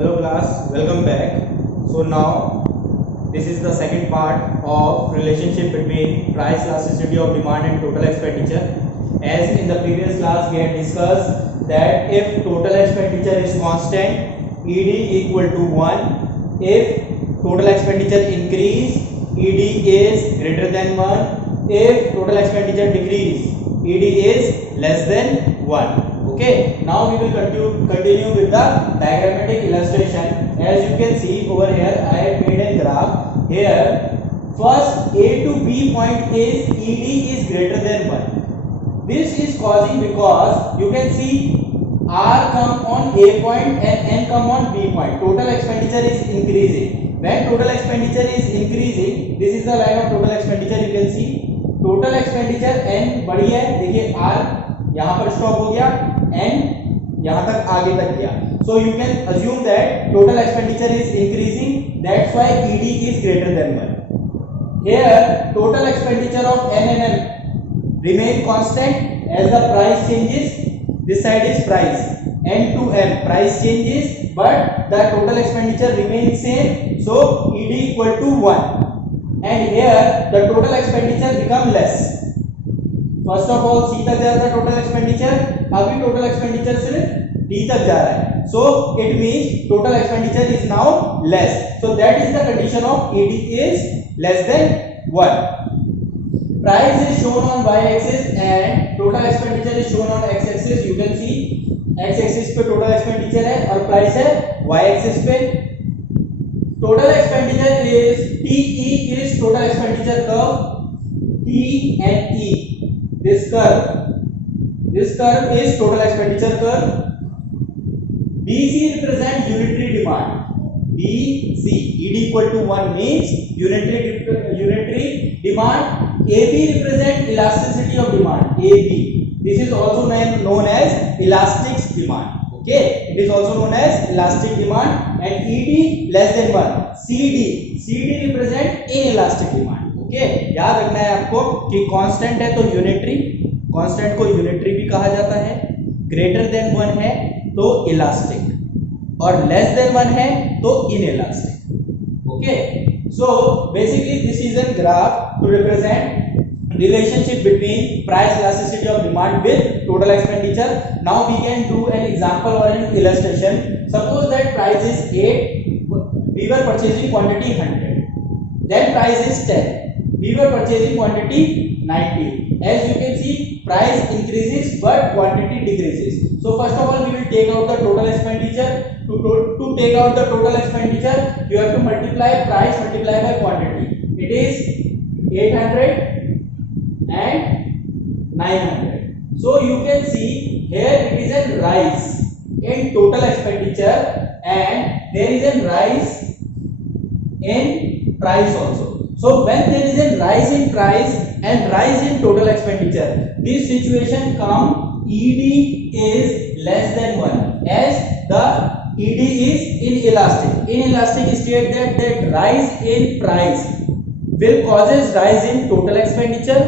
Hello class, welcome back. So now this is the second part of relationship between price elasticity of demand and total expenditure. As in the previous class we had discussed that if total expenditure is constant, ED equal to 1. If total expenditure increase, ED is greater than 1. If total expenditure decrease, ED is less than 1. Okay, now we will continue with the diagrammatic illustration. As you can see over here, I have made a graph. Here, first A to B point is ED is greater than 1. This is causing because you can see R come on A point and N come on B point. Total expenditure is increasing. When total expenditure is increasing, this is the line of total expenditure. You can see total expenditure N बढ़ी है. देखिए R यहाँ पर stop हो गया, N यहाँ तक आगे तक गया. So you can assume that total expenditure is increasing. That's why ED is greater than 1. Here total expenditure of N and M remain constant as the price changes. This side is price. N to M price changes, but the total expenditure remains same. So ED equal to 1. And here the total expenditure become less. First of all C तक जा रहा था total expenditure, अभी total expenditure सिर्फ D तक जा रहा है. So it means total expenditure is now less. So that is the condition of ED is less than 1. Price is shown on y axis and total expenditure is shown on x axis. You can see x axis पे total expenditure है और price है y axis पे. Total expenditure is TE is total expenditure curve. T and E, this curve is total expenditure curve. BC represent unitary demand. BC ED equal to 1 means unitary demand. AB represent elasticity of demand. AB, this is also known as elastic demand. Okay, it is also known as elastic demand. And ED less than 1. CD represent inelastic demand. Okay, याद रखना है आपको कि constant है तो unitary, constant को unitary भी कहा जाता है. ग्रेटर देन 1 है तो इलास्टिक और लेस देन 1 है तो inelastic. Okay, so basically this is an graph to represent relationship between price elasticity of demand with total expenditure. Now we can do an example or an illustration. Suppose that price is 8, we were purchasing quantity 100, then price is 10, we were purchasing quantity 90. As you can see, price increases but quantity decreases. So first of all we will take out the total expenditure. To take out the total expenditure, you have to multiply price multiply by quantity. It is 800 and 900. So you can see here it is a rise in total expenditure and there is a rise in price also. So when there is a rise in price and rise in total expenditure, this situation come ED is less than 1 as the ED is inelastic. Inelastic state that rise in price will causes rise in total expenditure,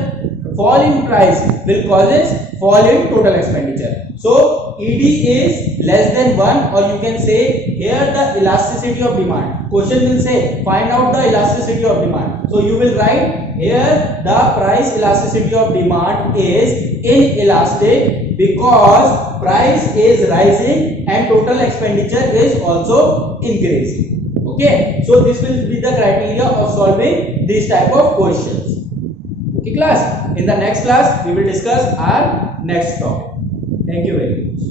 fall in price will causes fall in total expenditure. So ED is less than 1, or you can say here the elasticity of demand. Question will say find out the elasticity of demand. So you will write here the price elasticity of demand is inelastic because price is rising and total expenditure is also increasing. Okay, so this will be the criteria of solving this type of questions. Okay class, in the next class we will discuss our next topic. Thank you very much.